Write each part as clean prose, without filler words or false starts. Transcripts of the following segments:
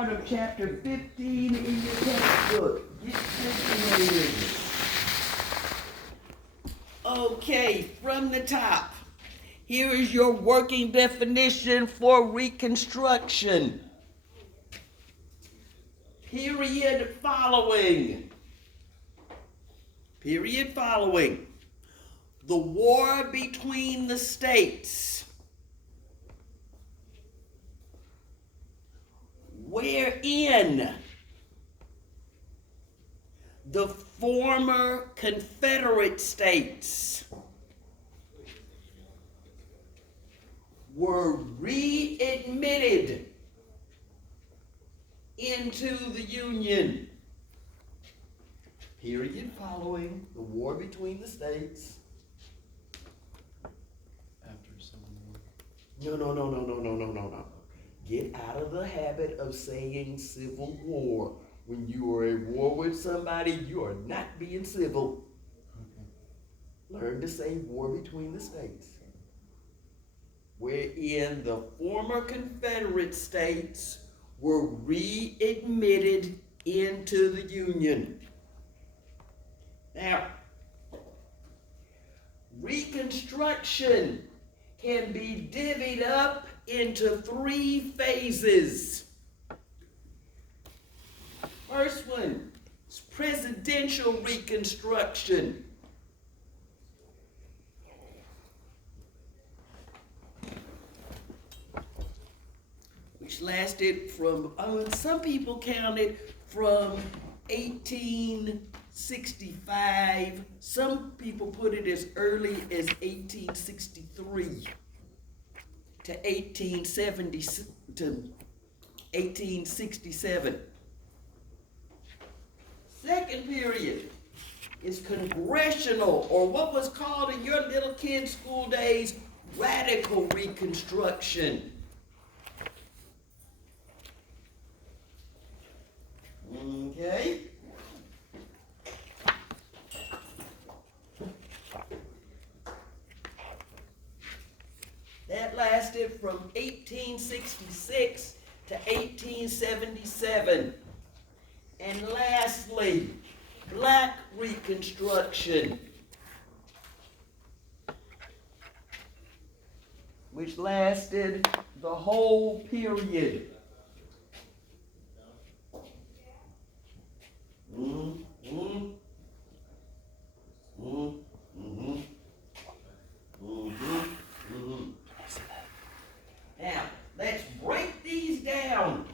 Of chapter 15 in your textbook. Get situated. Okay, from the top. Here is your working definition for Reconstruction. Period following. Period following. The war between the states, wherein the former Confederate states were readmitted into the Union. Period following the war between the states. After Civil War. No. Get out of the habit of saying Civil War. When you are at war with somebody, you are not being civil. Okay. Learn to say war between the states, wherein the former Confederate states were readmitted into the Union. Now, Reconstruction can be divvied up into 3 phases. First one is presidential Reconstruction. Which lasted from, some people counted from 1865. Some people put it as early as 1863 to 1867. Second period is congressional, or what was called in your little kids' school days, radical Reconstruction. Okay. That lasted from 1866 to 1877. And lastly, Black Reconstruction, which lasted the whole period. Now, let's break these down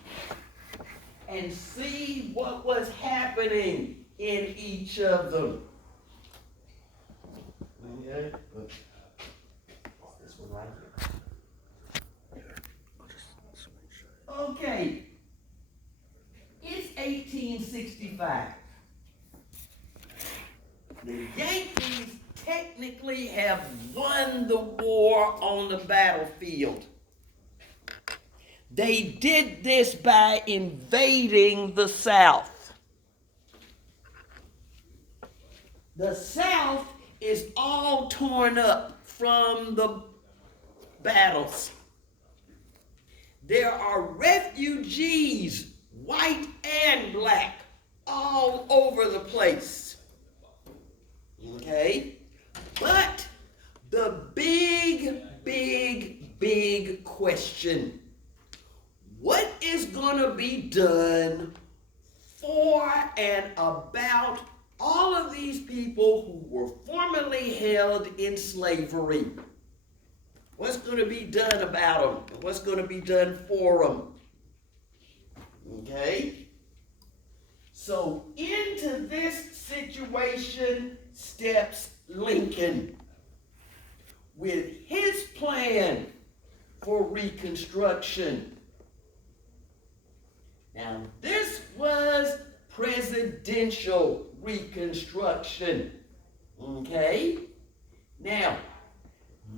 and see what was happening in each of them. Okay. This one right here. Okay. It's 1865. The Yankees technically have won the war on the battlefield. They did this by invading the South. The South is all torn up from the battles. There are refugees, white and black, all over the place. Okay? But the big question, what is going to be done for and about all of these people who were formerly held in slavery? What's going to be done about them? What's going to be done for them? Okay? So into this situation steps Lincoln with his plan for Reconstruction. Now, this was presidential Reconstruction. Okay? Now,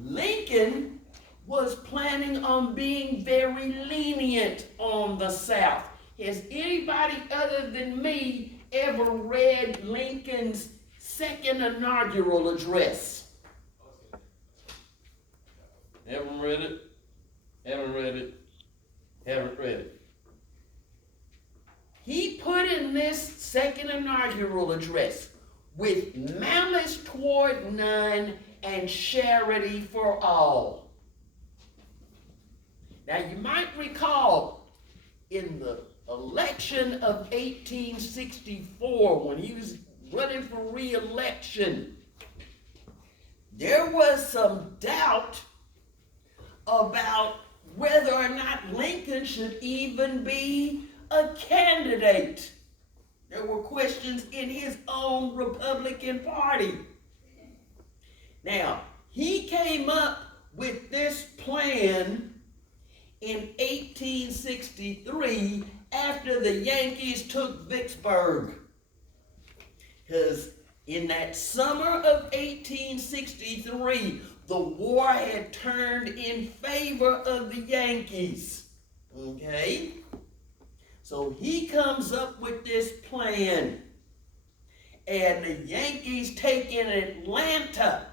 Lincoln was planning on being very lenient on the South. Has anybody other than me ever read Lincoln's second inaugural address? Haven't read it. began this second inaugural address with malice toward none and charity for all. Now you might recall in the election of 1864, when he was running for re-election, there was some doubt about whether or not Lincoln should even be a candidate. There were questions in his own Republican Party. Now, he came up with this plan in 1863 after the Yankees took Vicksburg. Because in that summer of 1863, the war had turned in favor of the Yankees. Okay? So he comes up with this plan. And the Yankees taking Atlanta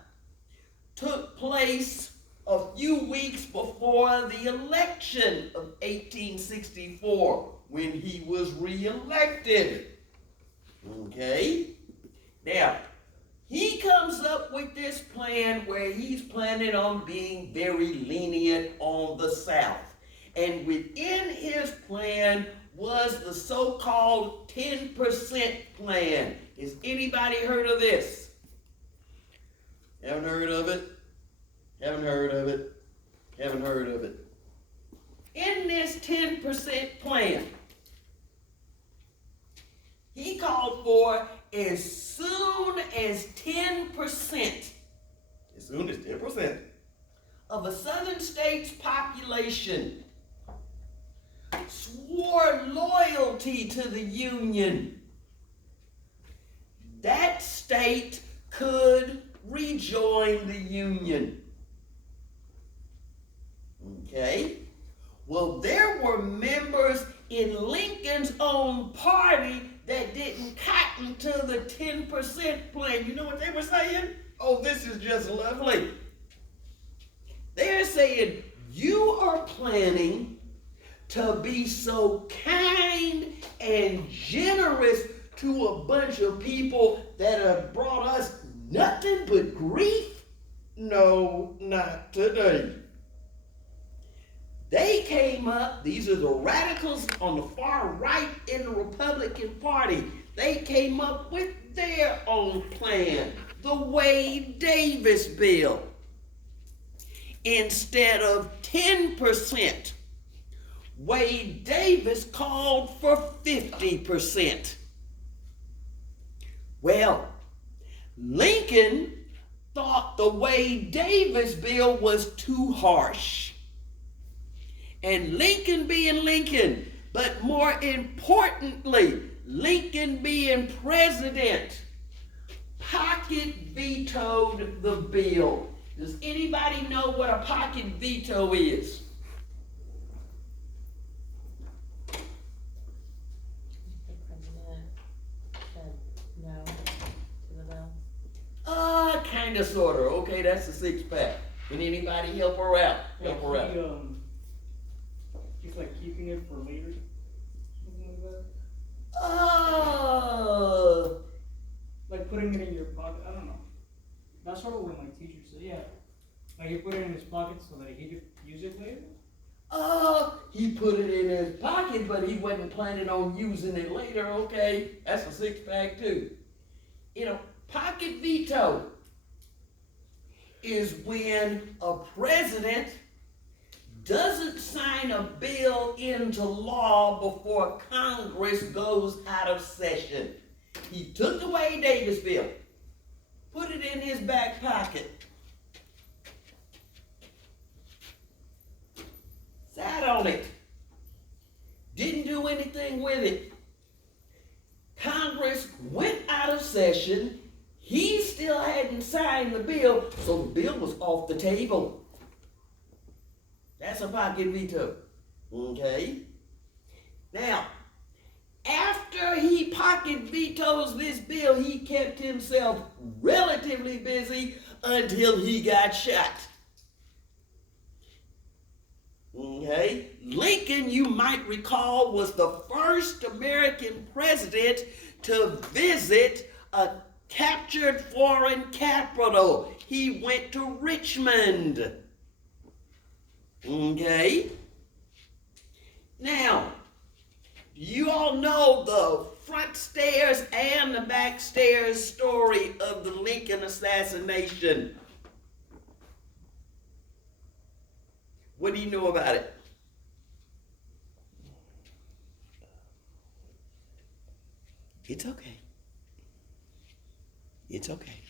took place a few weeks before the election of 1864, when he was re-elected. Okay? Now, he comes up with this plan where he's planning on being very lenient on the South. And within his plan was the so-called 10% plan. Has anybody heard of this? Haven't heard of it? Haven't heard of it? Haven't heard of it. In this 10% plan, he called for as soon as 10% of a southern state's population swore loyalty to the Union, that state could rejoin the Union. Okay? Well, there were members in Lincoln's own party that didn't cotton to the 10% plan. You know what they were saying? Oh, this is just lovely. They're saying, you are planning to be so kind and generous to a bunch of people that have brought us nothing but grief? No, not today. They came up, these are the radicals on the far right in the Republican Party. They came up with their own plan, the Wade-Davis bill. Instead of 10%, Wade-Davis called for 50%. Well, Lincoln thought the Wade-Davis bill was too harsh. And Lincoln being Lincoln, but more importantly, Lincoln being president, pocket vetoed the bill. Does anybody know what a pocket veto is? The president said no to the bill. Kinda, sorta. Okay, that's a six-pack. Can anybody help her out? Help her out. He's like keeping it for later. Something like that. Like putting it in your pocket. I don't know. That's sort of what my teacher said. Yeah. Like he put it in his pocket so that he could use it later. He put it in his pocket, but he wasn't planning on using it later. Okay, that's a six-pack too. You know, pocket veto is when a president doesn't sign a bill into law before Congress goes out of session. He took the Wade-Davis bill, put it in his back pocket, sat on it, didn't do anything with it. Congress went out of session. He still hadn't signed the bill, so the bill was off the table. That's a pocket veto. Okay? Now, after he pocket vetoes this bill, he kept himself relatively busy until he got shot. Okay? Lincoln Lincoln, you might recall, was the first American president to visit a captured foreign capital. He went to Richmond. Okay? Now, you all know the front stairs and the back stairs story of the Lincoln assassination. What do you know about it? It's okay. It's okay.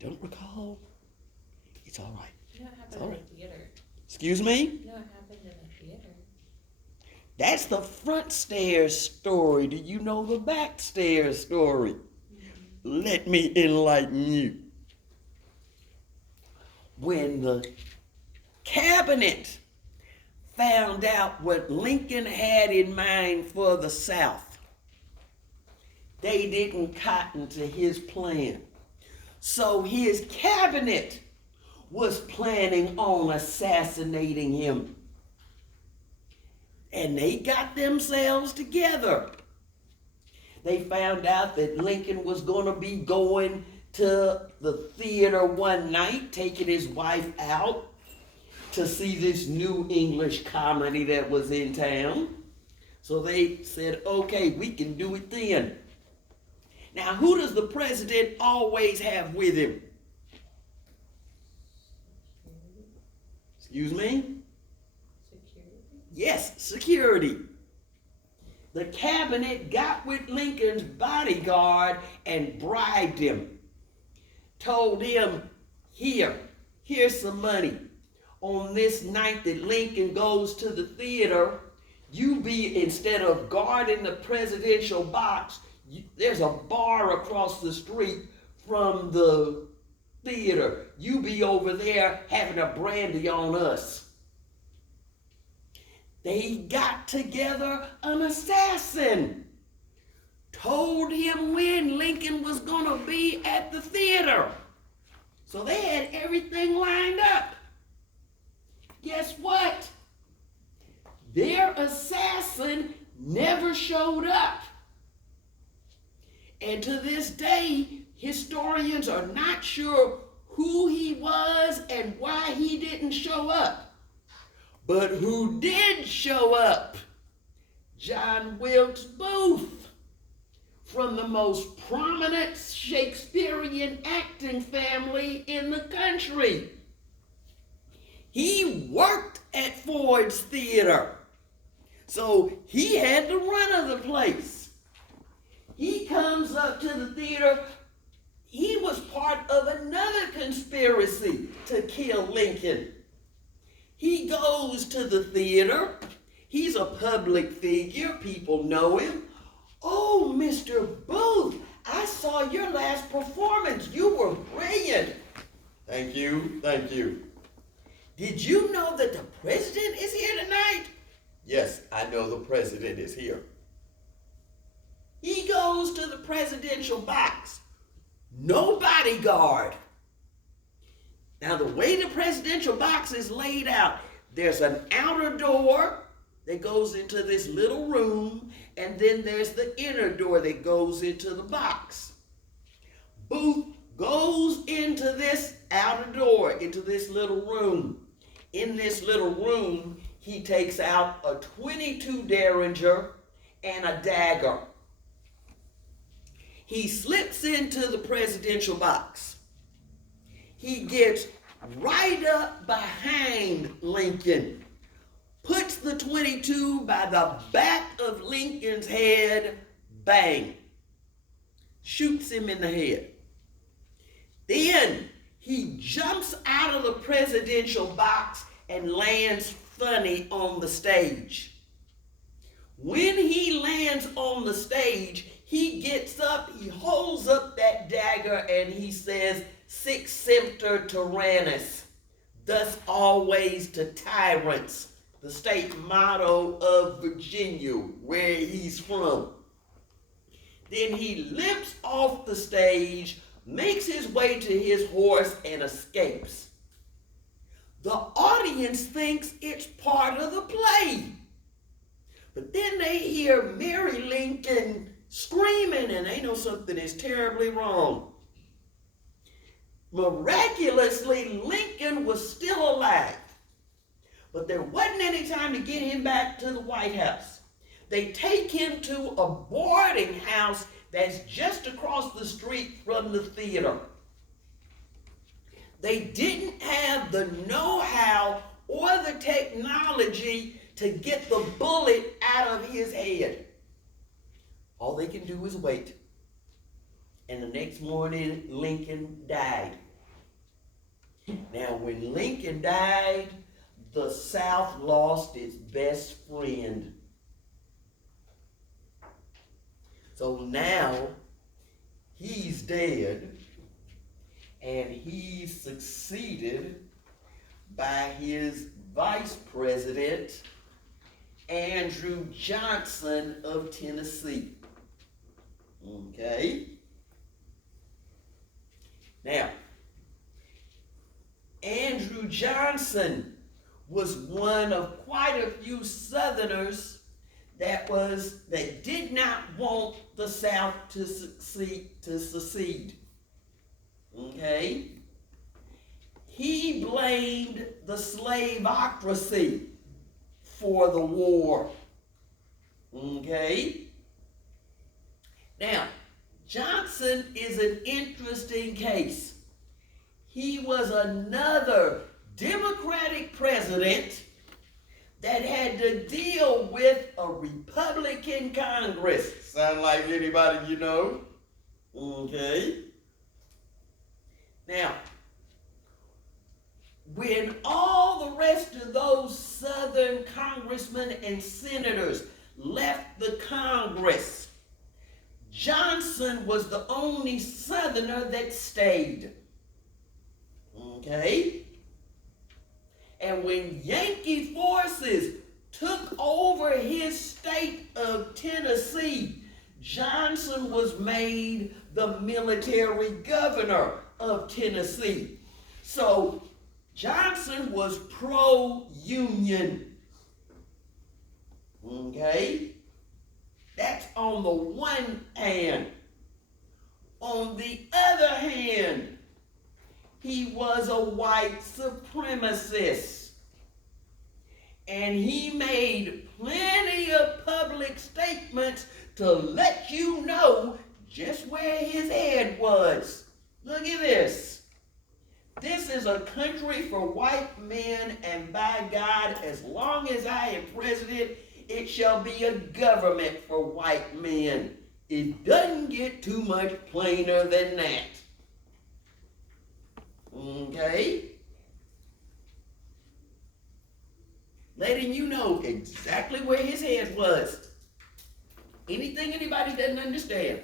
Don't recall? It's all right. You know what happened All in right. the theater? Excuse me? You know what happened in the theater? That's the front stairs story. Do you know the back stairs story? Let me enlighten you. When the cabinet found out what Lincoln had in mind for the South, they didn't cotton to his plan. So his cabinet was planning on assassinating him. And they got themselves together. They found out that Lincoln was going to be going to the theater one night, taking his wife out to see this new English comedy that was in town. So they said, okay, we can do it then. Now, who does the president always have with him? Excuse me? Security? Yes, security. The cabinet got with Lincoln's bodyguard and bribed him. Told him, here's some money. On this night that Lincoln goes to the theater, you be, instead of guarding the presidential box, there's a bar across the street from the theater. You be over there having a brandy on us. They got together an assassin. Told him when Lincoln was gonna be at the theater. So they had everything lined up. Guess what? Their assassin never showed up. And to this day, historians are not sure who he was and why he didn't show up. But who did show up? John Wilkes Booth, from the most prominent Shakespearean acting family in the country. He worked at Ford's Theater, so he had the run of the place. He comes up to the theater. He was part of another conspiracy to kill Lincoln. He goes to the theater. He's a public figure. People know him. Oh, Mr. Booth, I saw your last performance. You were brilliant. Thank you, thank you. Did you know that the president is here tonight? Yes, I know the president is here. He goes to the presidential box. No bodyguard. Now, the way the presidential box is laid out, there's an outer door that goes into this little room, and then there's the inner door that goes into the box. Booth goes into this outer door, into this little room. In this little room, he takes out a .22 Derringer and a dagger. He slips into the presidential box. He gets right up behind Lincoln, puts the .22 by the back of Lincoln's head, bang, shoots him in the head. Then he jumps out of the presidential box and lands funny on the stage. When he lands on the stage, he gets up, he holds up that dagger, and he says, "Sic semper tyrannis," thus always to tyrants, the state motto of Virginia, where he's from. Then he limps off the stage, makes his way to his horse and escapes. The audience thinks it's part of the play. But then they hear Mary Lincoln screaming, and they know something is terribly wrong. Miraculously, Lincoln was still alive. But there wasn't any time to get him back to the White House. They take him to a boarding house that's just across the street from the theater. They didn't have the know-how or the technology to get the bullet out of his head. All they can do is wait. And the next morning, Lincoln died. Now, when Lincoln died, the South lost its best friend. So now, he's dead, and he's succeeded by his vice president, Andrew Johnson of Tennessee. Okay? Now, Andrew Johnson was one of quite a few Southerners that did not want the South to secede. Okay? He blamed the slaveocracy for the war. Okay? Now, Johnson is an interesting case. He was another Democratic president that had to deal with a Republican Congress. Sound like anybody you know? Okay. Now, when all the rest of those Southern congressmen and senators left the Congress, Johnson was the only Southerner that stayed. Okay? And when Yankee forces took over his state of Tennessee, Johnson was made the military governor of Tennessee. So Johnson was pro-union. Okay? That's on the one hand. On the other hand, he was a white supremacist. And he made plenty of public statements to let you know just where his head was. Look at this. This is a country for white men, and by God, as long as I am president, it shall be a government for white men. It doesn't get too much plainer than that. Okay? Letting you know exactly where his head was. Anything anybody doesn't understand.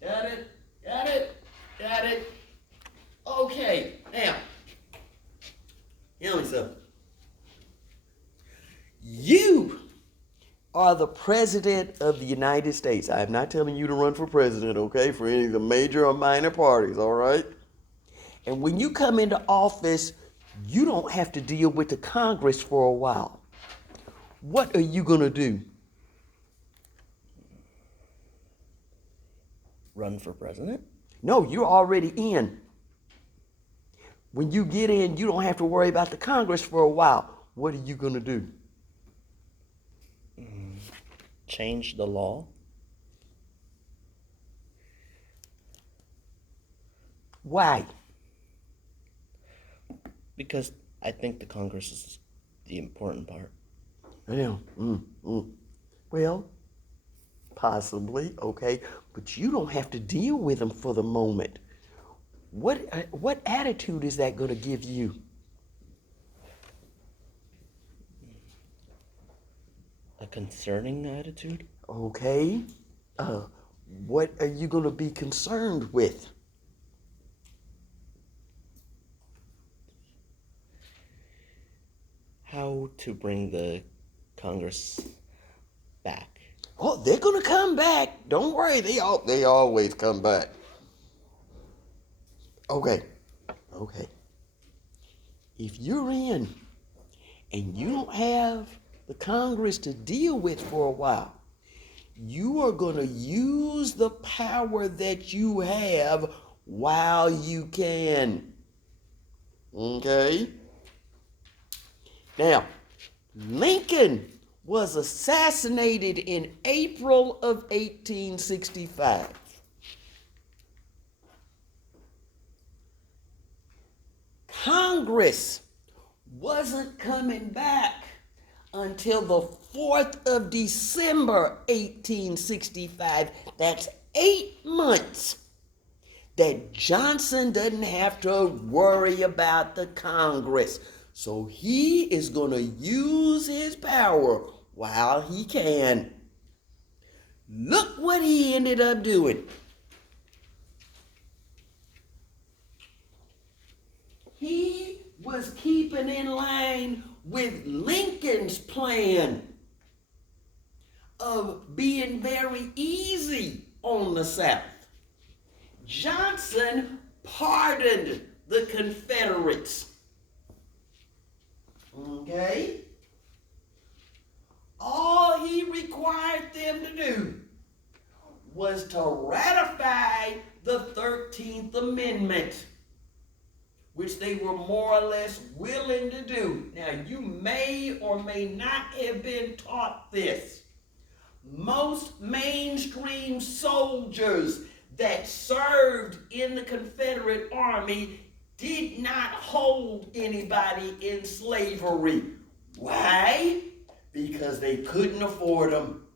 Got it? Got it? Got it? Okay, now, tell me something. You are the president of the United States. I am not telling you to run for president, okay, for any of the major or minor parties, all right? And when you come into office, you don't have to deal with the Congress for a while. What are you going to do? Run for president? No, you're already in. When you get in, you don't have to worry about the Congress for a while. What are you going to do? Change the law? Why? Because I think the Congress is the important part. Yeah. Well, possibly, okay, but you don't have to deal with them for the moment. What attitude is that going to give you? A concerning attitude? Okay. What are you going to be concerned with? How to bring the Congress back. Oh, they're gonna come back. Don't worry, they always come back. Okay. If you're in and you don't have the Congress to deal with for a while, you are gonna use the power that you have while you can. Okay? Now, Lincoln was assassinated in April of 1865. Congress wasn't coming back until the 4th of December, 1865. That's 8 months that Johnson doesn't have to worry about the Congress. So he is going to use his power while he can. Look what he ended up doing. He was keeping in line with Lincoln's plan of being very easy on the South. Johnson pardoned the Confederates. Okay? All he required them to do was to ratify the 13th Amendment, which they were more or less willing to do. Now, you may or may not have been taught this. Most mainstream soldiers that served in the Confederate Army did not hold anybody in slavery. Why? Because they couldn't afford them.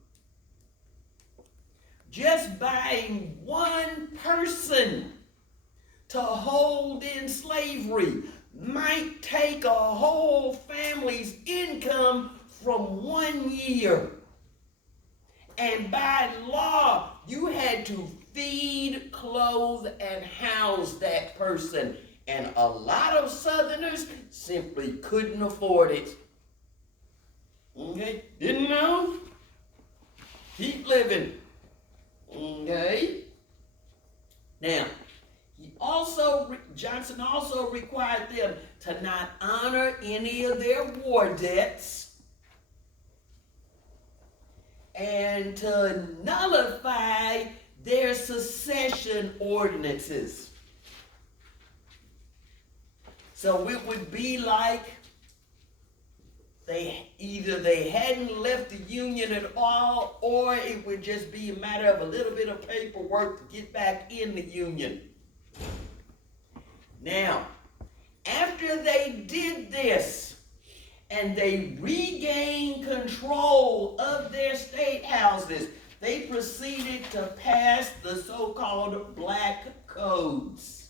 Just buying one person to hold in slavery might take a whole family's income from 1 year. And by law, you had to feed, clothe, and house that person. And a lot of Southerners simply couldn't afford it. Okay? Didn't know? Keep living. Okay? Now, Johnson also required them to not honor any of their war debts and to nullify their secession ordinances. So it would be like they hadn't left the Union at all, or it would just be a matter of a little bit of paperwork to get back in the Union. Now, after they did this and they regained control of their state houses, they proceeded to pass the so-called Black Codes.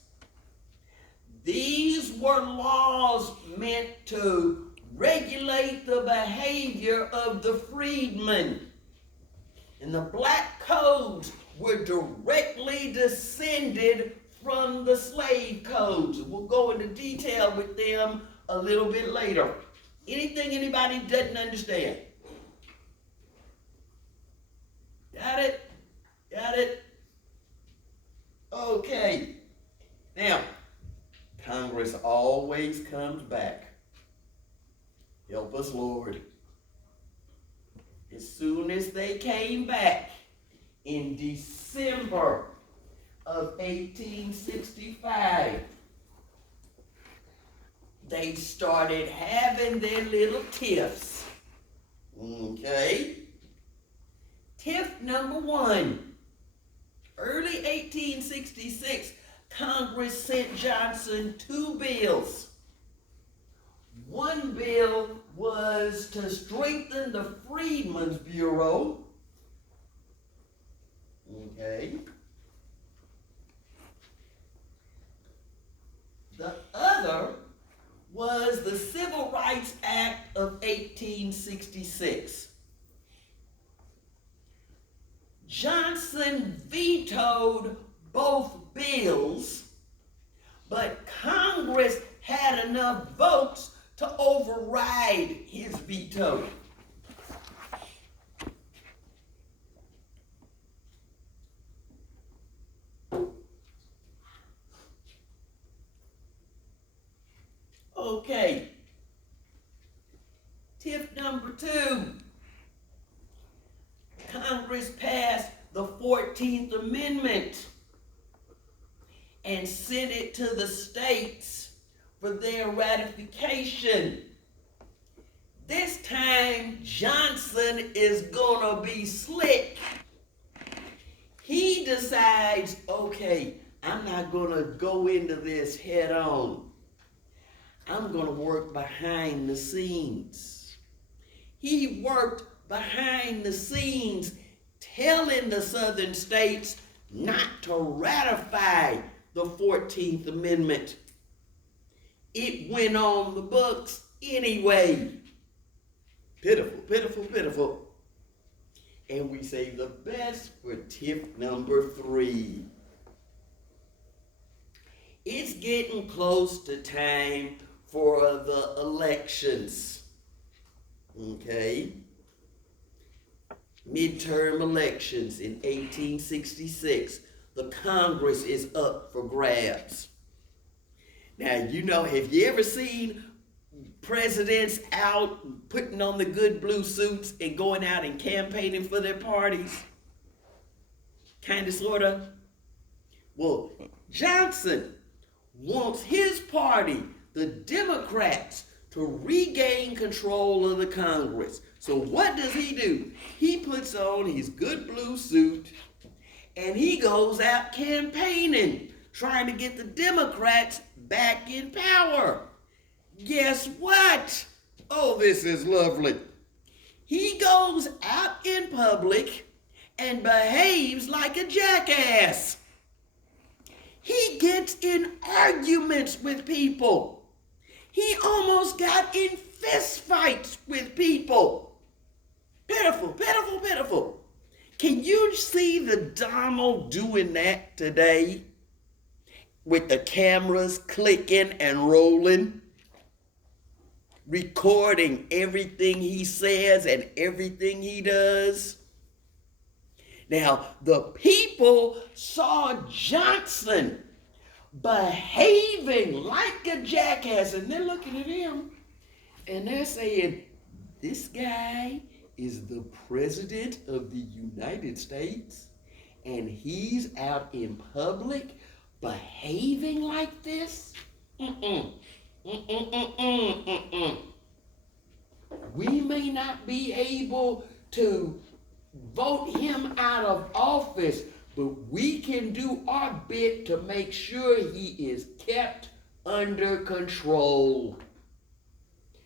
These were laws meant to regulate the behavior of the freedmen. And the Black Codes were directly descended from the slave codes. We'll go into detail with them a little bit later. Anything anybody doesn't understand? Got it? Got it? Okay. Now, Congress always comes back. Help us, Lord. As soon as they came back in December of 1865, they started having their little tiffs. Okay? Tiff number 1. Early 1866, Congress sent Johnson 2 bills. One bill was to strengthen the Freedmen's Bureau. Okay. The other was the Civil Rights Act of 1866. Johnson vetoed both bills, but Congress had enough votes to override his veto. Okay. Tip number 2. Congress passed the 14th Amendment and sent it to the states for their ratification. This time, Johnson is gonna be slick. He decides, okay, I'm not gonna go into this head on. I'm gonna work behind the scenes. He worked behind the scenes, telling the southern states not to ratify the 14th Amendment. It went on the books anyway. Pitiful, pitiful, pitiful. And we save the best for tip number 3. It's getting close to time for the elections. Okay? Midterm elections in 1866. The Congress is up for grabs. Now, you know, have you ever seen presidents out putting on the good blue suits and going out and campaigning for their parties? Kinda, sorta. Well, Johnson wants his party, the Democrats, to regain control of the Congress. So what does he do? He puts on his good blue suit and he goes out campaigning, trying to get the Democrats back in power. Guess what? Oh, this is lovely. He goes out in public and behaves like a jackass. He gets in arguments with people. He almost got in fist fights with people. Pitiful, pitiful, pitiful. Can you see the Donald doing that today? With the cameras clicking and rolling, recording everything he says and everything he does. Now, the people saw Johnson behaving like a jackass, and they're looking at him and they're saying, this guy is the president of the United States and he's out in public behaving like this? We may not be able to vote him out of office, but we can do our bit to make sure he is kept under control.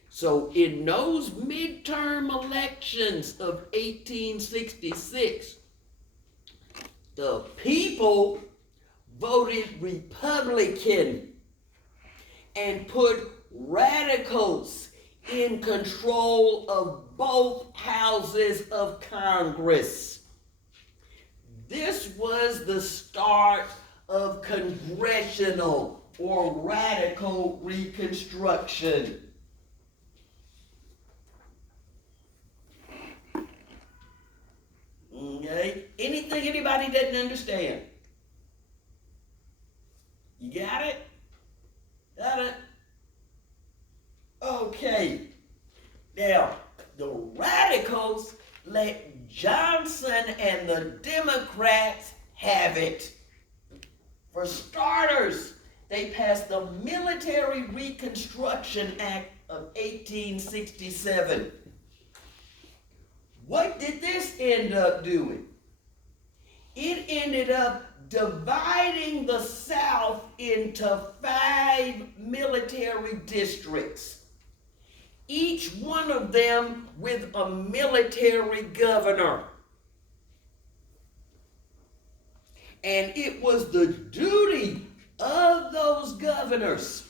So in those midterm elections of 1866, the people voted Republican and put radicals in control of both houses of Congress. This was the start of congressional or radical Reconstruction. Okay? Anything anybody doesn't understand? You got it? Got it? Okay. Now, the radicals let Johnson and the Democrats have it. For starters, they passed the Military Reconstruction Act of 1867. What did this end up doing? It ended up dividing the South into 5 military districts, each one of them with a military governor. And it was the duty of those governors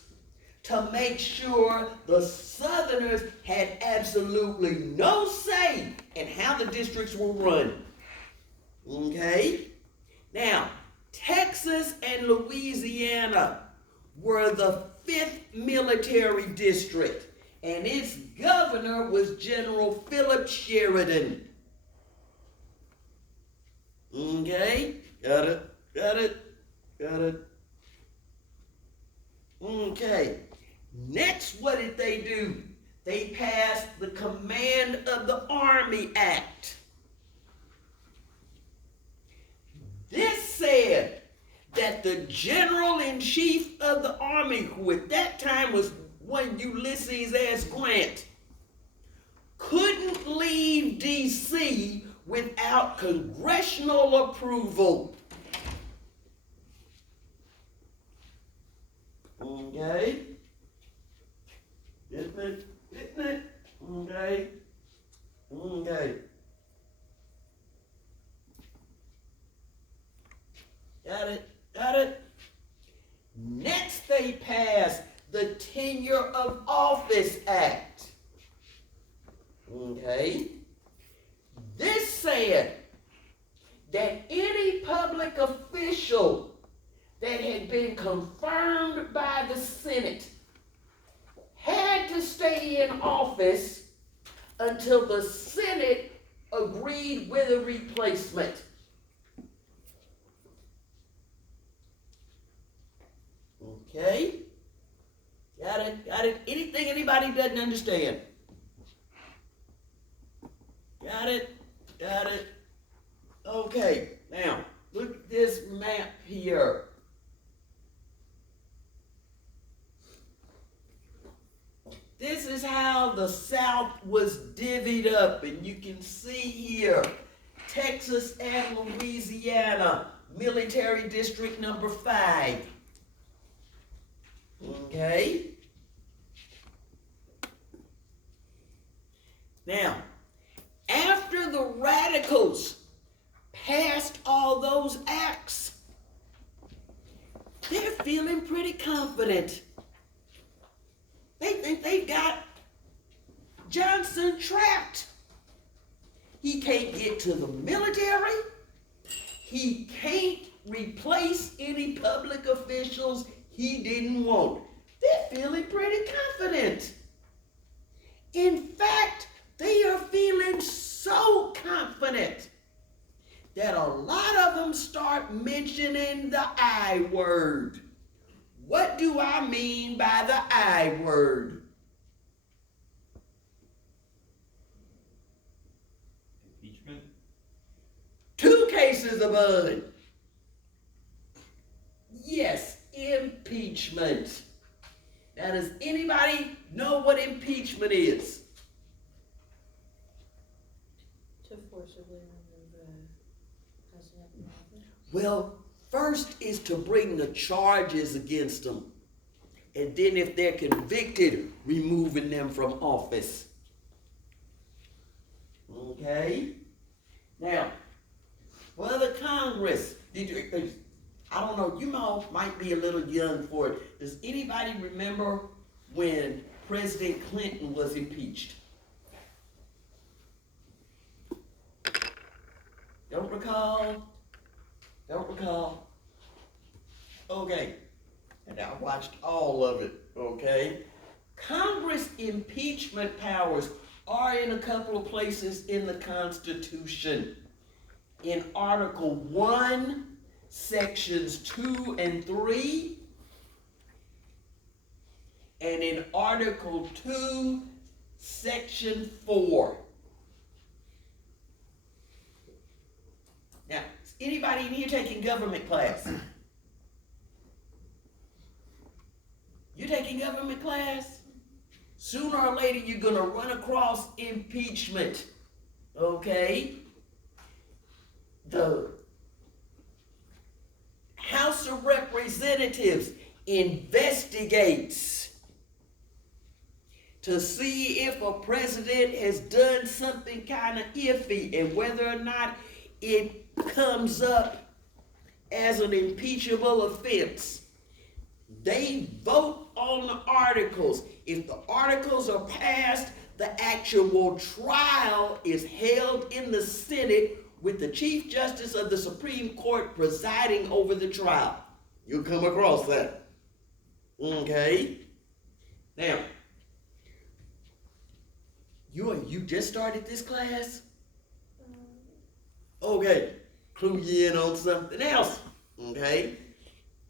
to make sure the Southerners had absolutely no say in how the districts were run. Okay? Now, Texas and Louisiana were the 5th military district, and its governor was General Philip Sheridan. Okay? Got it? Got it? Got it? Okay. Next, what did they do? They passed the Command of the Army Act. This said that the General-in-Chief of the Army, who at that time was one Ulysses S. Grant, couldn't leave D.C. without congressional approval. Okay? Isn't it? Isn't it? Okay. Okay. Got it? Got it? Next, they passed the Tenure of Office Act. Okay? This said that any public official that had been confirmed by the Senate had to stay in office until the Senate agreed with a replacement. Okay? Got it? Got it? Anything anybody doesn't understand? Got it? Got it? Okay, now, look at this map here. This is how the South was divvied up, and you can see here, Texas and Louisiana, Military District number 5. Okay? Now, after the radicals passed all those acts, they're feeling pretty confident. They think they've got Johnson trapped. He can't get to the military. He can't replace any public officials he didn't want. They're feeling pretty confident. In fact, they are feeling so confident that a lot of them start mentioning the I word. What do I mean by the I word? Impeachment? 2 cases of bud. Yes, impeachment. Now, does anybody know what impeachment is? To forcibly remove a president from office. Well, first is to bring the charges against them. And then if they're convicted, removing them from office. Okay? Now, for the Congress, I don't know, you all might be a little young for it. Does anybody remember when President Clinton was impeached? Don't recall? Don't recall? Okay. And I watched all of it, okay? Congress impeachment powers are in a couple of places in the Constitution. In Article 1, Sections 2 and 3, and in Article 2, Section 4. Now, is anybody in here taking government class? You taking government class? Sooner or later, you're going to run across impeachment, okay? The House of Representatives investigates to see if a president has done something kind of iffy and whether or not it comes up as an impeachable offense. They vote on the articles. If the articles are passed, the actual trial is held in the Senate with the Chief Justice of the Supreme Court presiding over the trial. You'll come across that. Okay? Now, you just started this class? Okay. Clue you in on something else. Okay?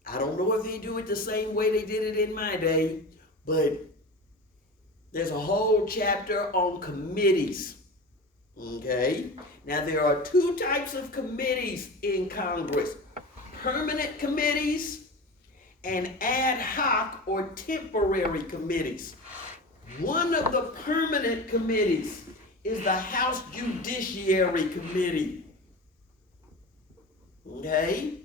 I don't know if they do it the same way they did it in my day, But there's a whole chapter on committees. Okay? Now, there are two types of committees in Congress: permanent committees and ad hoc or temporary committees. One of the permanent committees is the House Judiciary Committee. Okay?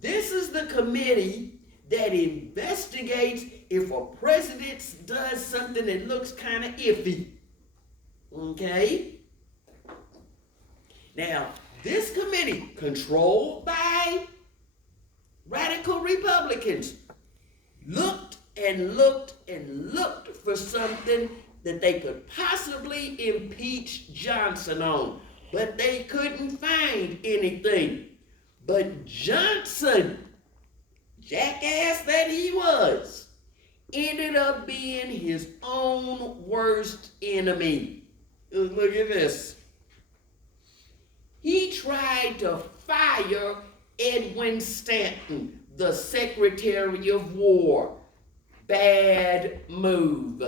This is the committee that investigates if a president does something that looks kind of iffy. Okay? Now, this committee, controlled by radical Republicans, looked and looked and looked for something that they could possibly impeach Johnson on, but they couldn't find anything. But Johnson, jackass that he was, ended up being his own worst enemy. Look at this. He tried to fire Edwin Stanton, the Secretary of War. Bad move.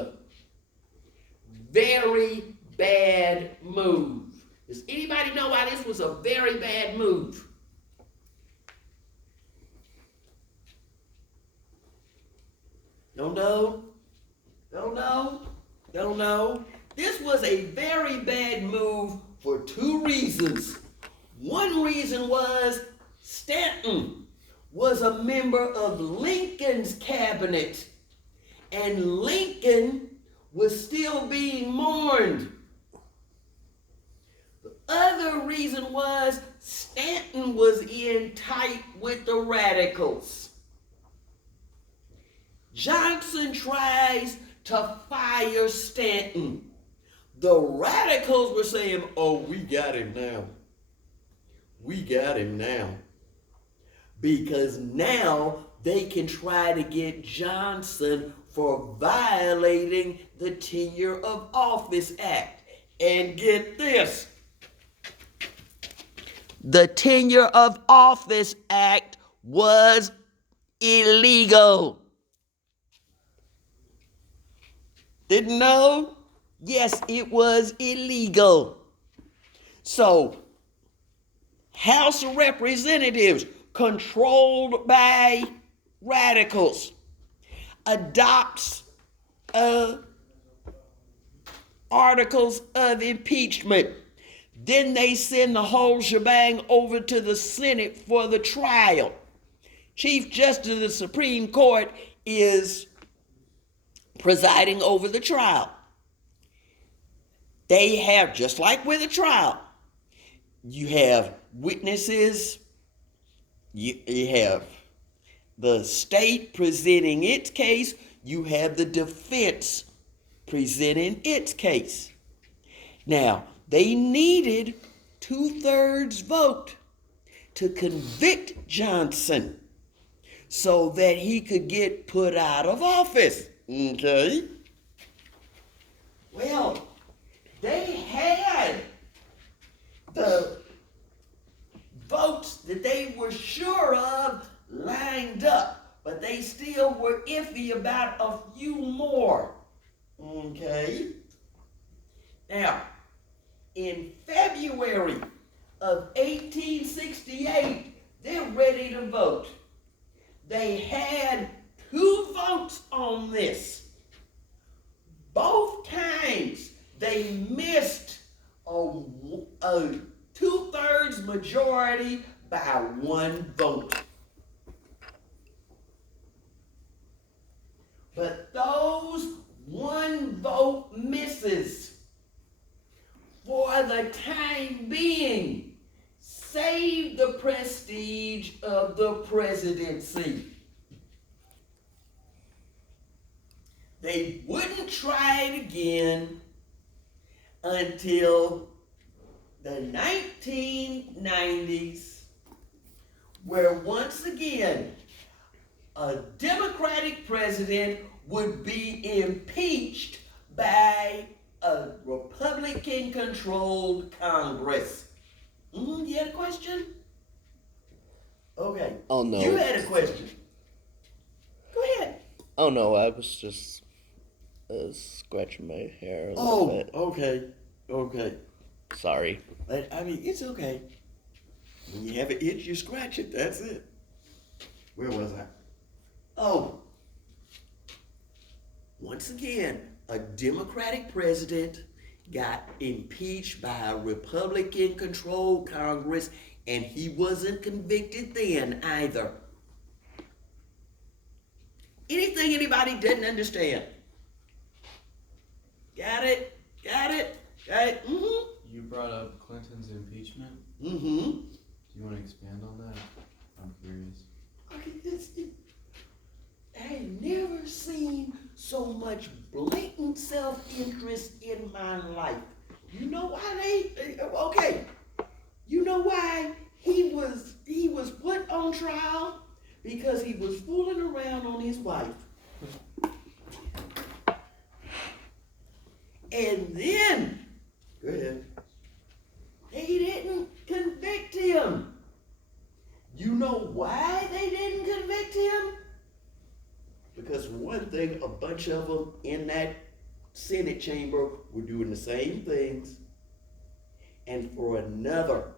Very bad move. Does anybody know why this was a very bad move? Don't know? Don't know? Don't know? This was a very bad move for two reasons. One reason was Stanton was a member of Lincoln's cabinet, and Lincoln was still being mourned. The other reason was Stanton was in tight with the radicals. Johnson tries to fire Stanton. The radicals were saying, oh, we got him now. We got him now. Because now they can try to get Johnson for violating the Tenure of Office Act. And get this. The Tenure of Office Act was illegal. Didn't know? Yes, it was illegal. So, House of Representatives, controlled by radicals, adopts articles of impeachment. Then they send the whole shebang over to the Senate for the trial. Chief Justice of the Supreme Court is presiding over the trial. They have, just like with a trial, you have witnesses, you have the state presenting its case, you have the defense presenting its case. Now, they needed 2/3 vote to convict Johnson so that he could get put out of office. Okay? Well, they had the votes that they were sure of lined up, but they still were iffy about a few more. Okay? Now, in February of 1868, they're ready to vote. They had 2 votes on this. Both times they missed a 2/3 majority by 1 vote. But those 1 vote misses, for the time being, saved the prestige of the presidency. They wouldn't try it again until the 1990s, where once again a Democratic president would be impeached by a Republican-controlled Congress. You had a question? Okay. Oh, no. You had a question. Go ahead. Oh, no, I was just scratching my hair a little Oh, bit. okay. Sorry. I mean, it's okay. When you have an itch, you scratch it. That's it. Where was I? Oh. Once again, a Democratic president got impeached by a Republican-controlled Congress, and he wasn't convicted then either. Anything anybody didn't understand? Got it? Mm-hmm. You brought up Clinton's impeachment. Mm-hmm. Do you want to expand on that? I'm curious. I ain't never seen so much blatant self-interest in my life. You know why okay. You know why he was put on trial? Because he was fooling around on his wife. And then, go ahead, they didn't convict him. You know why they didn't convict him? Because for one thing, a bunch of them in that Senate chamber were doing the same things. And for another,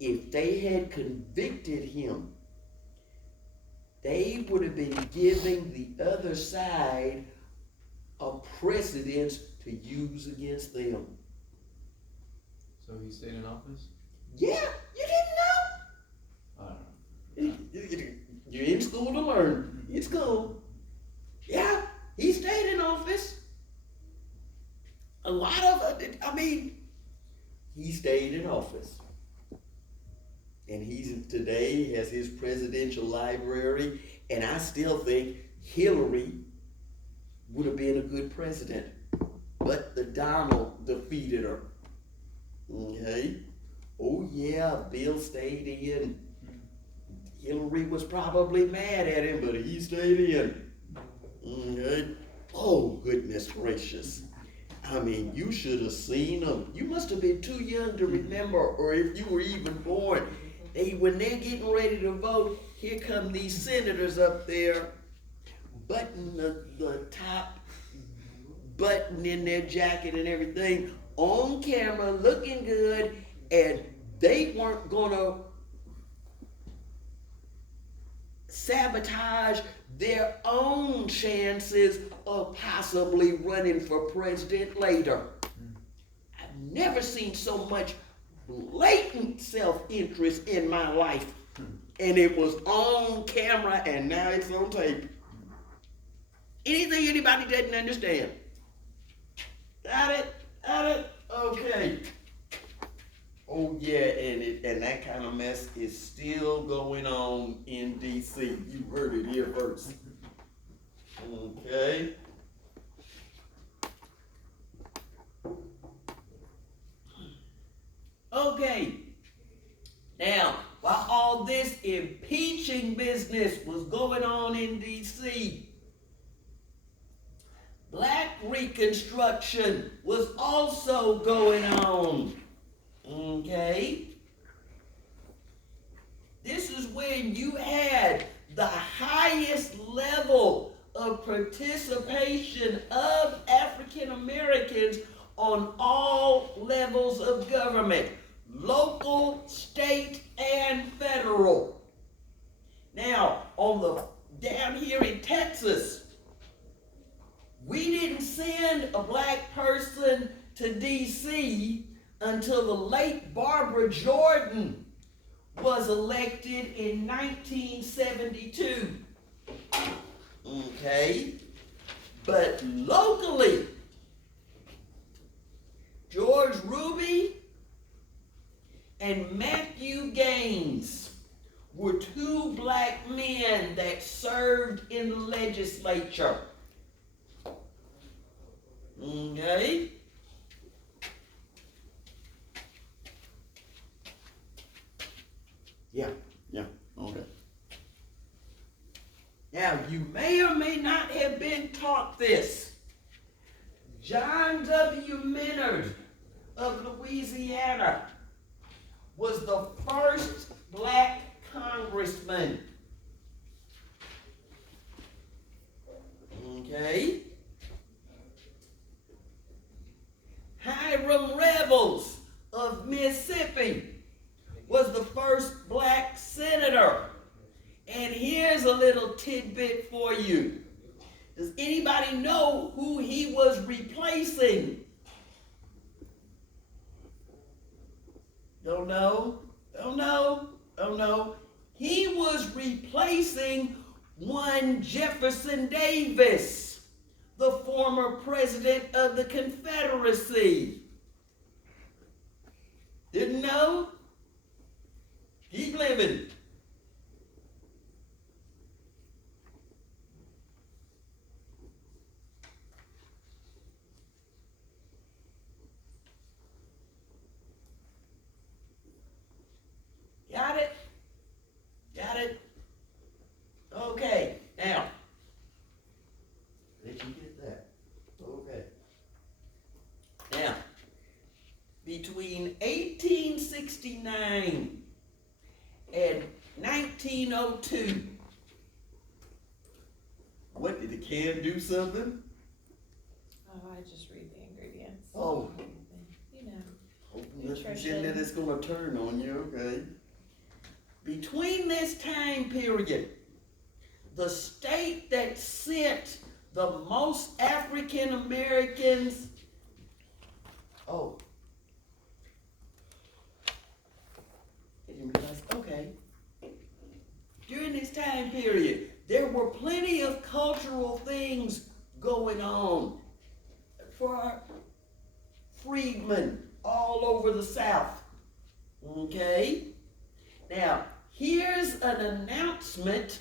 if they had convicted him, they would have been giving the other side a precedent to use against them. So he stayed in office? Yeah, you I don't know. didn't know? You're in school to learn. It's cool. Yeah, he stayed in office. A lot of it, he stayed in office. And today has his presidential library, and I still think Hillary would have been a good president, but the Donald defeated her. Okay? Oh yeah, Bill stayed in. Hillary was probably mad at him, but he stayed in. Okay? Oh, goodness gracious. You should have seen them. You must have been too young to remember, or if you were even born. When they're getting ready to vote, here come these senators up there, button the top button in their jacket and everything, on camera, looking good, and they weren't gonna sabotage their own chances of possibly running for president later. I've never seen so much blatant self-interest in my life. And it was on camera, and now it's on tape. Anything anybody didn't understand? Got it? Okay. Oh yeah, and that kind of mess is still going on in DC. You heard it here first. Okay. Okay. Now, while all this impeaching business was going on in DC, Black Reconstruction was also going on. Okay? This is when you had the highest level of participation of African Americans on all levels of government, local, state, and federal. Now, down here in Texas, we didn't send a black person to DC until the late Barbara Jordan was elected in 1972. Okay? But locally, George Ruby and Matthew Gaines were two black men that served in the legislature. Okay? Yeah, okay. Now, you may or may not have been taught this. John W. Minard of Louisiana was the first black congressman. Okay? Devils of Mississippi was the first black senator. And here's a little tidbit for you. Does anybody know who he was replacing? Don't know? Don't know? Don't know? He was replacing one Jefferson Davis, the former president of the Confederacy. Didn't know? Keep living. Got it? Got it? Okay, now, did you get that? Okay. Now, between 1869 and 1902, what did the can do something? Oh, I just read the ingredients. Oh. You know. Hoping that Nutrition. it's gonna turn on you, okay? Between this time period, the state that sent the most African Americans, oh, I didn't realize, okay. During this time period, there were plenty of cultural things going on for freedmen all over the South, okay? Now, here's an announcement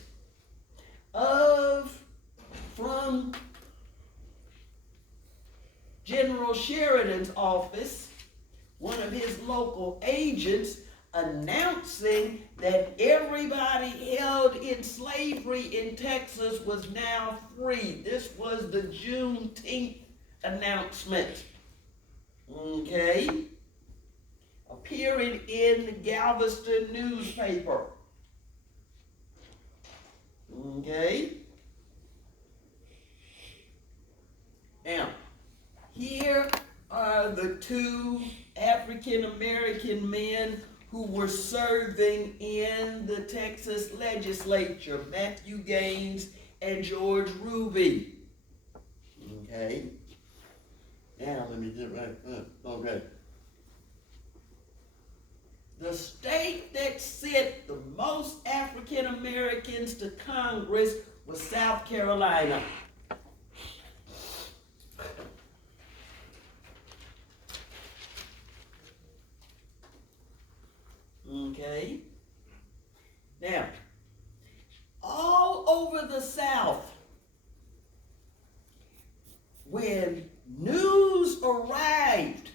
from General Sheridan's office, one of his local agents, announcing that everybody held in slavery in Texas was now free. This was the Juneteenth announcement. Okay? Appearing in the Galveston newspaper. Okay? Now, here are the two African American men who were serving in the Texas legislature, Matthew Gaines and George Ruby. Okay? Now, let me get right up. Okay. The state that sent the most African Americans to Congress was South Carolina. Okay. Now, all over the South, when news arrived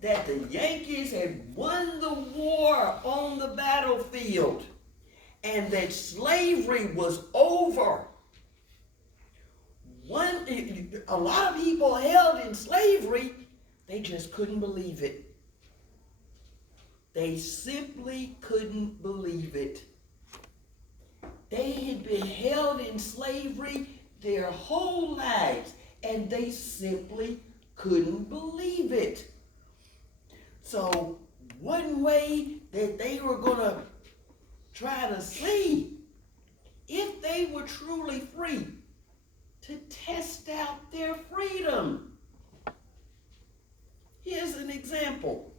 that the Yankees had won the war on the battlefield and that slavery was over, a lot of people held in slavery, they just couldn't believe it. They simply couldn't believe it. They had been held in slavery their whole lives, and they simply couldn't believe it. So one way that they were going to try to see if they were truly free, to test out their freedom. Here's an example.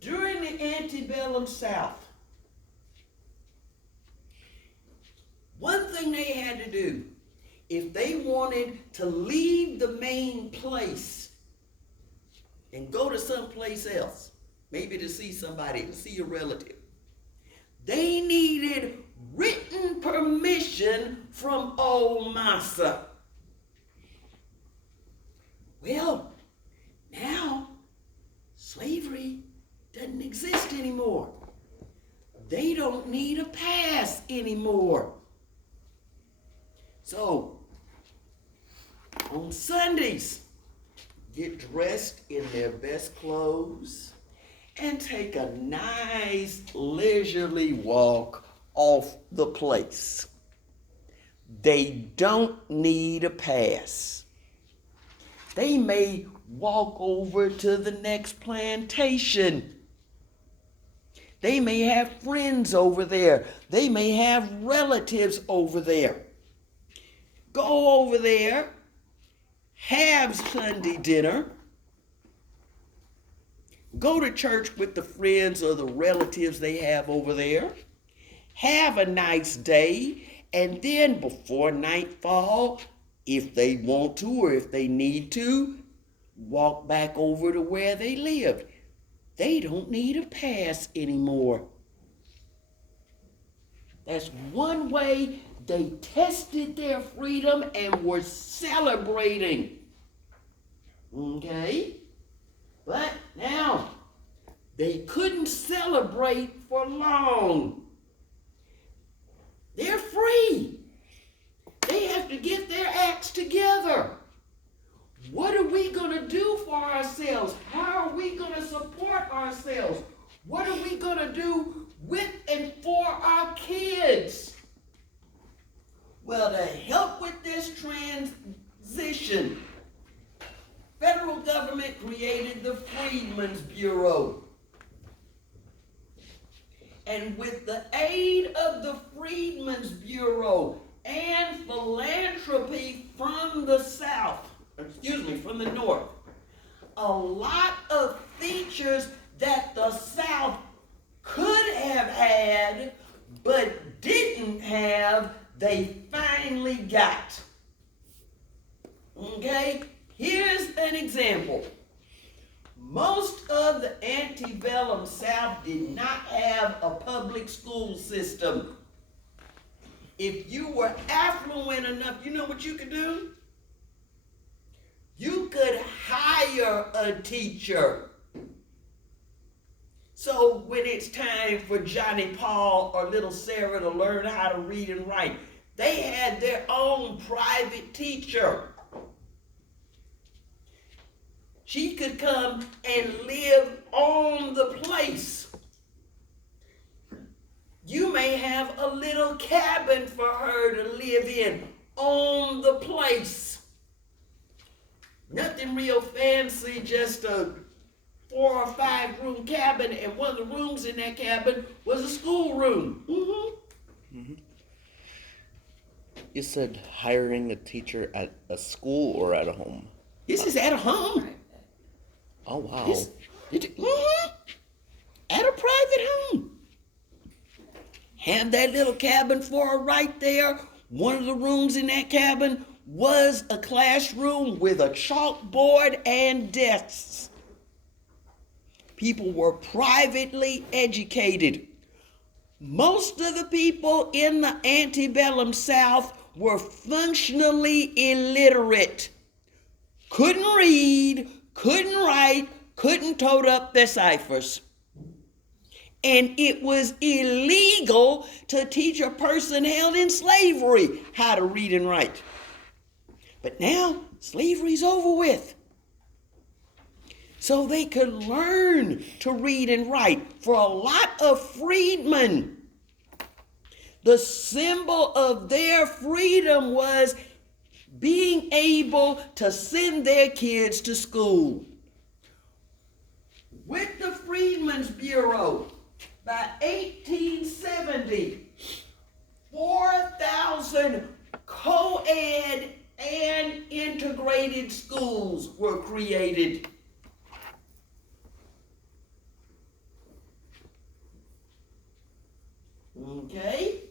During the antebellum South, one thing they had to do, if they wanted to leave the main place and go to someplace else, maybe to see somebody, to see a relative, they needed written permission from old massa. Well, now slavery doesn't exist anymore. They don't need a pass anymore. So, on Sundays, get dressed in their best clothes and take a nice leisurely walk off the place. They don't need a pass. They may walk over to the next plantation. They may have friends over there. They may have relatives over there. Go over there, have Sunday dinner, go to church with the friends or the relatives they have over there, have a nice day, and then before nightfall, if they want to or if they need to, walk back over to where they lived. They don't need a pass anymore. That's one way they tested their freedom and were celebrating. Okay? But now, they couldn't celebrate for long. They're free. They have to get their acts together. What are we going to do for ourselves? How are we going to support ourselves? What are we going to do with and for our kids? Well, to help with this transition, federal government created the Freedmen's Bureau. And with the aid of the Freedmen's Bureau and philanthropy from the from the North, a lot of features that the South could have had but didn't have, they finally got. Okay? Here's an example. Most of the antebellum South did not have a public school system. If you were affluent enough, you know what you could do? You could hire a teacher. So when it's time for Johnny Paul or little Sarah to learn how to read and write, they had their own private teacher. She could come and live on the place. You may have a little cabin for her to live in on the place. Nothing real fancy, just a 4 or 5 room cabin, and one of the rooms in that cabin was a school room. You said hiring a teacher at a school or at a home? This is at a home. Oh, wow. At a private home. Have that little cabin for her right there. One of the rooms in that cabin was a classroom with a chalkboard and desks. People were privately educated. Most of the people in the antebellum South were functionally illiterate. Couldn't read, couldn't write, couldn't tote up their ciphers. And it was illegal to teach a person held in slavery how to read and write. But now, slavery's over with. So they could learn to read and write. For a lot of freedmen, the symbol of their freedom was being able to send their kids to school. With the Freedmen's Bureau, by 1870, 4,000 co-ed and integrated schools were created. Okay?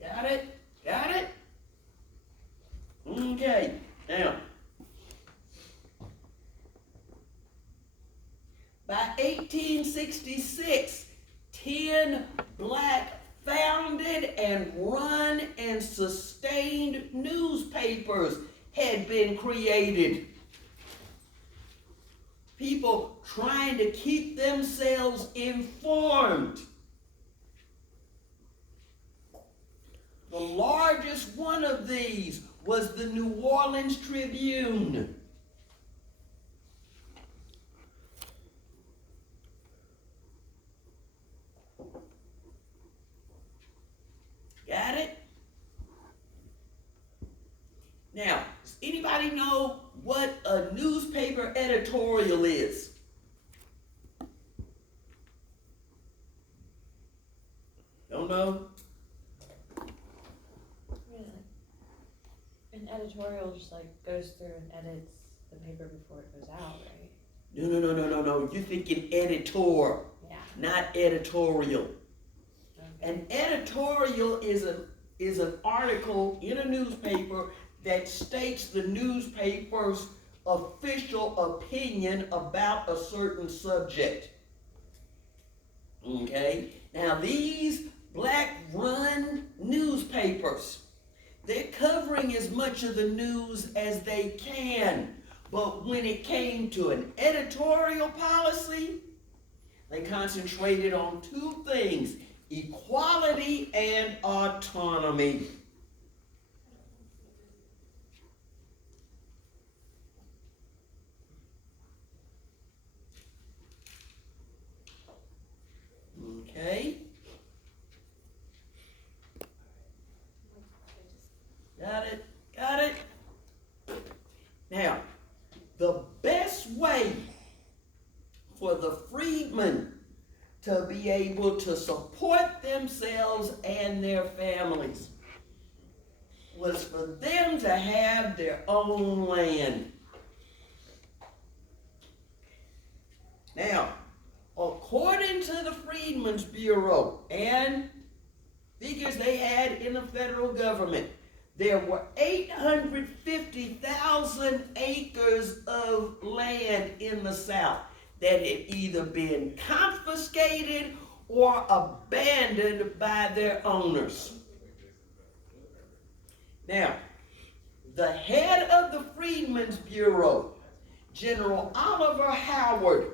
Got it? Got it? Okay. Now, by 1866, 10 black founded and run and sustained newspapers had been created. People trying to keep themselves informed. The largest one of these was the New Orleans Tribune. Got it? anybody know what a newspaper editorial is? Don't know? Yeah. An editorial just like goes through and edits the paper before it goes out, right? No. You're thinking editor, Yeah. not editorial. Okay. An editorial is an article in a newspaper that states the newspaper's official opinion about a certain subject. Okay? Now these black-run newspapers, they're covering as much of the news as they can. But when it came to an editorial policy, they concentrated on two things: equality and autonomy. Okay? Got it? Got it? Now, the best way for the freedmen to be able to support themselves and their families was for them to have their own land. Now, according to the Freedmen's Bureau and figures they had in the federal government, there were 850,000 acres of land in the South that had either been confiscated or abandoned by their owners. Now, the head of the Freedmen's Bureau, General Oliver Howard,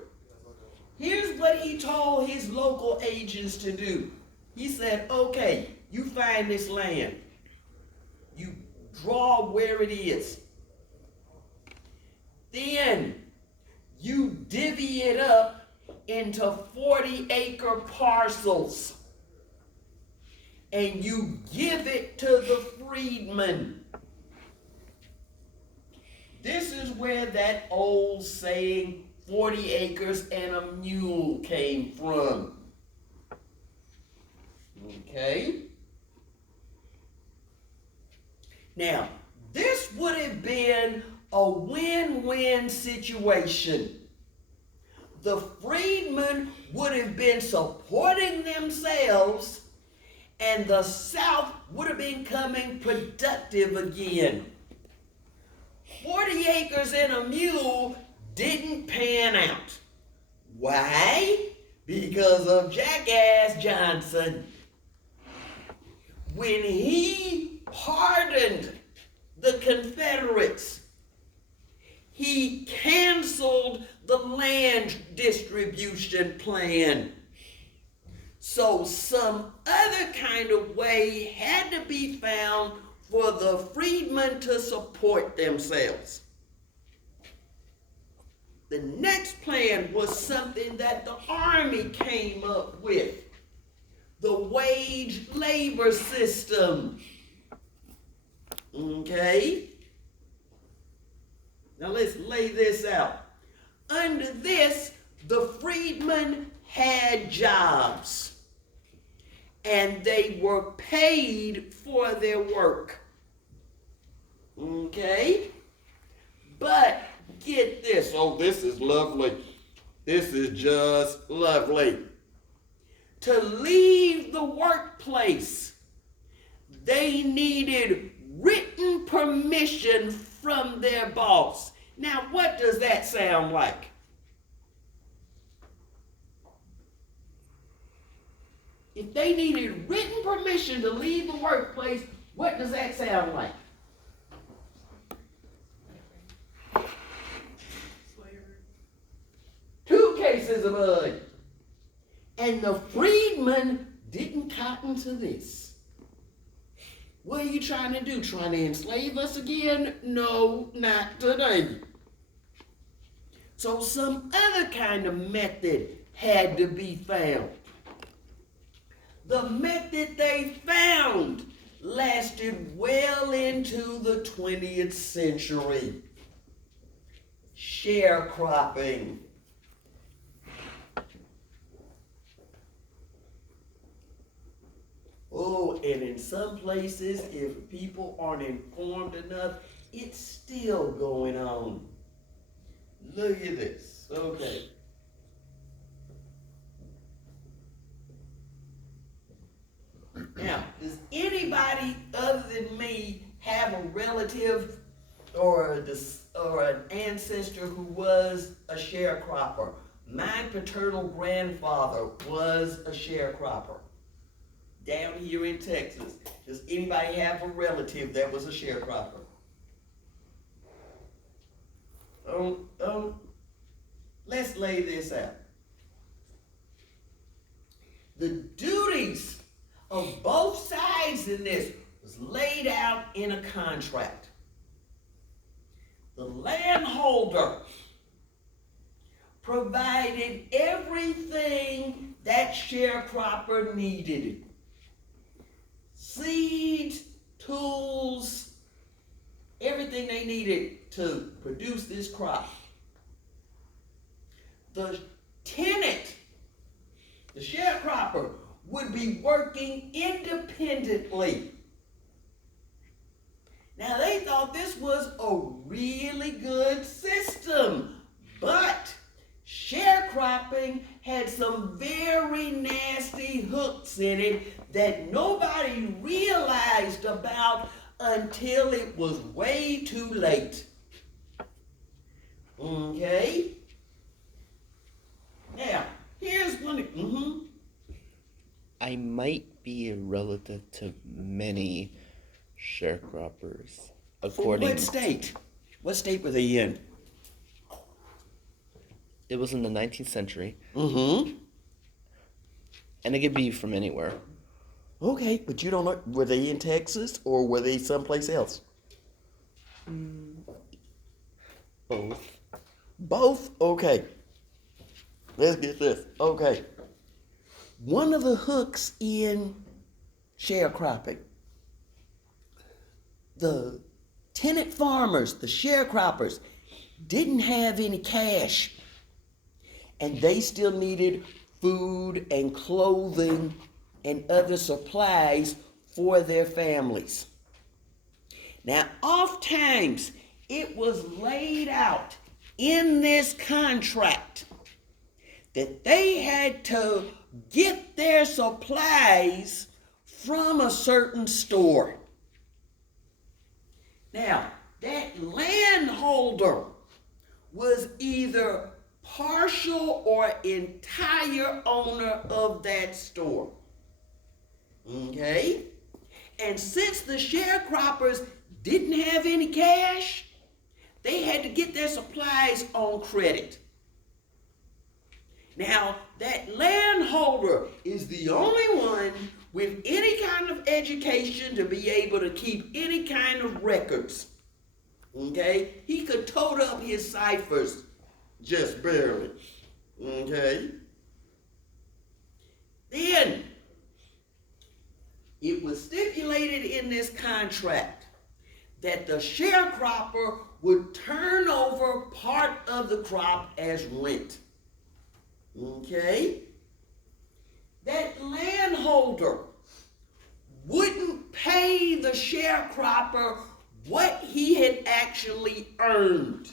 here's what he told his local agents to do. He said, okay, you find this land. You draw where it is. Then you divvy it up into 40-acre parcels. And you give it to the freedmen. This is where that old saying, 40 acres and a mule, came from. Okay? Now, this would have been a win-win situation. The freedmen would have been supporting themselves, and the South would have been becoming productive again. 40 acres and a mule didn't pan out. Why? Because of Jackass Johnson. When he pardoned the Confederates, he canceled the land distribution plan. So some other kind of way had to be found for the freedmen to support themselves. The next plan was something that the Army came up with: the wage labor system. Okay? Now let's lay this out. Under this, the freedmen had jobs, and they were paid for their work. Okay? But get this. Oh, this is lovely. This is just lovely. To leave the workplace, they needed written permission from their boss. Now, what does that sound like? If they needed written permission to leave the workplace, what does that sound like? Two cases of mud. And the freedmen didn't cotton to this. What are you trying to do? Trying to enslave us again? No, not today. So some other kind of method had to be found. The method they found lasted well into the 20th century. Sharecropping. Oh, and in some places, if people aren't informed enough, it's still going on. Look at this. Okay. Now, does anybody other than me have a relative or an ancestor who was a sharecropper? My paternal grandfather was a sharecropper down here in Texas. Does anybody have a relative that was a sharecropper? Let's lay this out. The duties of both sides in this was laid out in a contract. The landholder provided everything that sharecropper needed. Seeds, tools, everything they needed to produce this crop. The tenant, the sharecropper, would be working independently. Now they thought this was a really good system, but sharecropping had some very nasty hooks in it that nobody realized about until it was way too late. Okay? Now, here's one. I might be a relative to many sharecroppers. According What state? What state were they in? It was in the 19th century, Mm-hmm. and it could be from anywhere. Okay, but you don't know, were they in Texas or were they someplace else? Both. Both? Okay. Let's get this. Okay. One of the hooks in sharecropping, the tenant farmers, the sharecroppers, didn't have any cash. And they still needed food and clothing and other supplies for their families. Now, oftentimes, it was laid out in this contract that they had to get their supplies from a certain store. Now, that landholder was either partial or entire owner of that store. Okay? And since the sharecroppers didn't have any cash, they had to get their supplies on credit. Now, that landholder is the only one with any kind of education to be able to keep any kind of records. Okay? He could tote up his ciphers just barely. Okay? Then, it was stipulated in this contract that the sharecropper would turn over part of the crop as rent. Okay? That landholder wouldn't pay the sharecropper what he had actually earned.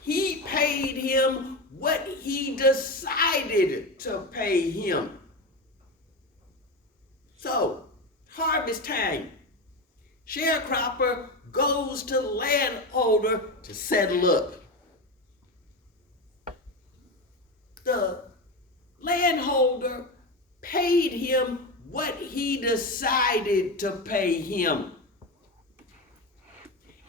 He paid him what he decided to pay him. So, harvest time. Sharecropper goes to landholder to settle up. The landholder paid him what he decided to pay him.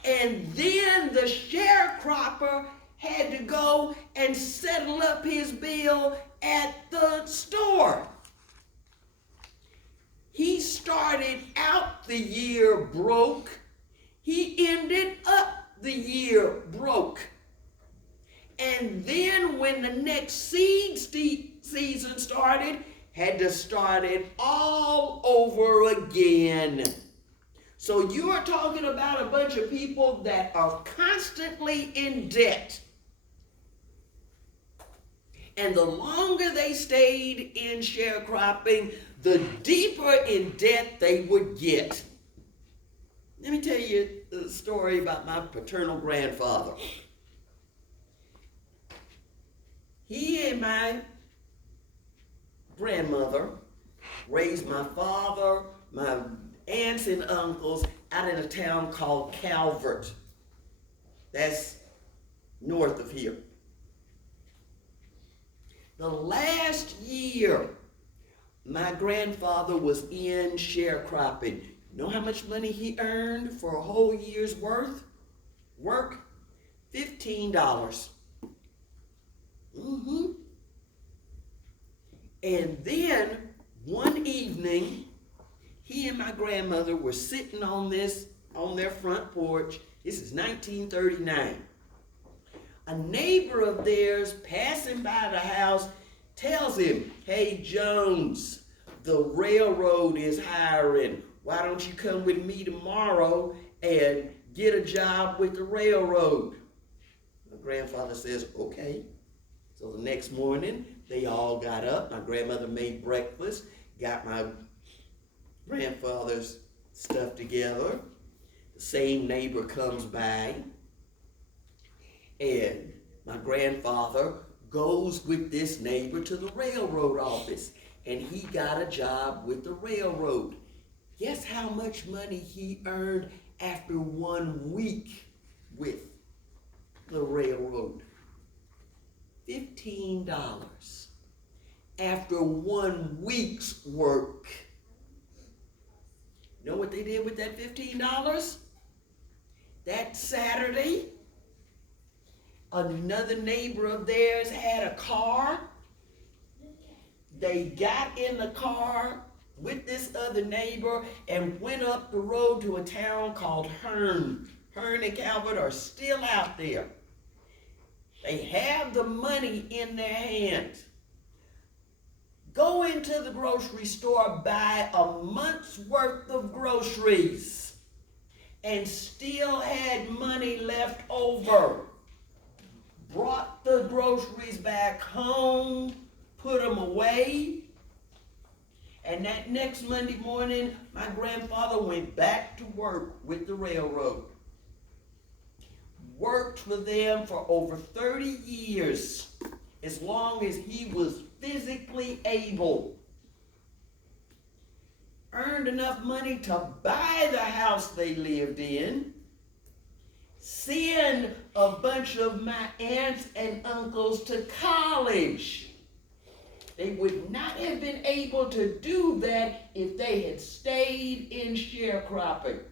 And then the sharecropper had to go and settle up his bill at the store. He started out the year broke. He ended up the year broke. And then when the next seed season started, had to start it all over again. So you are talking about a bunch of people that are constantly in debt. And the longer they stayed in sharecropping, the deeper in debt they would get. Let me tell you a story about my paternal grandfather. He and my grandmother raised my father, my aunts and uncles out in a town called Calvert. That's north of here. The last year my grandfather was in sharecropping, you know how much money he earned for a whole year's worth work? $15. And then one evening, he and my grandmother were sitting on their front porch. This is 1939. A neighbor of theirs passing by the house tells him, "Hey Jones, the railroad is hiring. Why don't you come with me tomorrow and get a job with the railroad?" My grandfather says, "Okay." So the next morning, they all got up. My grandmother made breakfast, got my grandfather's stuff together. The same neighbor comes by, and my grandfather goes with this neighbor to the railroad office, and he got a job with the railroad. Guess how much money he earned after 1 week with the railroad? $15 after 1 week's work. You know what they did with that $15? That Saturday, another neighbor of theirs had a car. They got in the car with this other neighbor and went up the road to a town called Hearn. Hearn and Calvert are still out there. They have the money in their hands. Go into the grocery store, buy a month's worth of groceries, and still had money left over. Brought the groceries back home, put them away, and that next Monday morning, my grandfather went back to work with the railroad. Worked for them for over 30 years, as long as he was physically able. Earned enough money to buy the house they lived in, send a bunch of my aunts and uncles to college. They would not have been able to do that if they had stayed in sharecropping.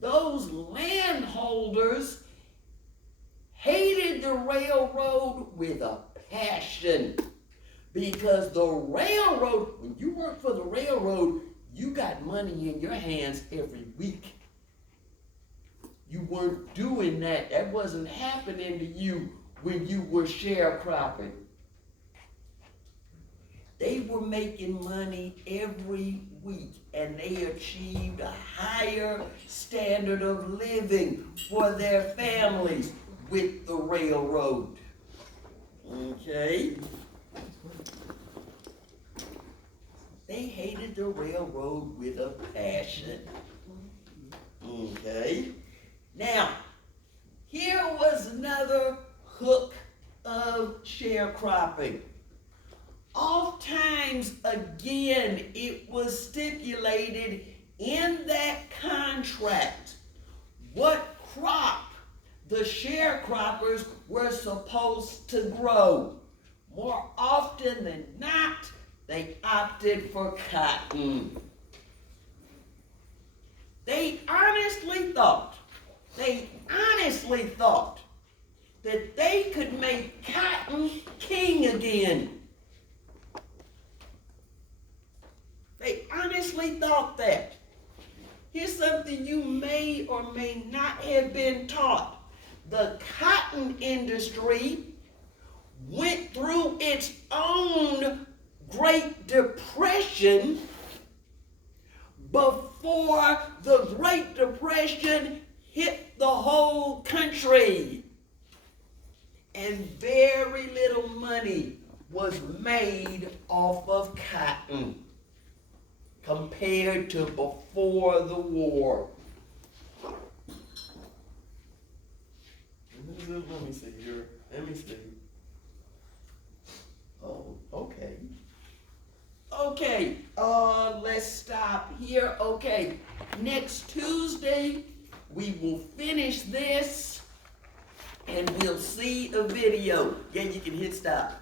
Those landholders hated the railroad with a passion, because the railroad, when you work for the railroad, you got money in your hands every week. You weren't doing that. That wasn't happening to you when you were sharecropping. They were making money every week, and they achieved a higher standard of living for their families with the railroad. Okay? They hated the railroad with a passion. Okay? Now, here was another hook of sharecropping. Oftentimes, again, it was stipulated in that contract what crop the sharecroppers were supposed to grow. More often than not, they opted for cotton. They honestly thought that they could make cotton king again. They honestly thought that. Here's something you may or may not have been taught. The cotton industry went through its own Great Depression before before the Great Depression hit the whole country. And very little money was made off of cotton compared to before the war. Let me see here. Let me see. Oh, okay. Okay, let's stop here. Okay, next Tuesday, we will finish this and we'll see a video. Yeah, you can hit stop.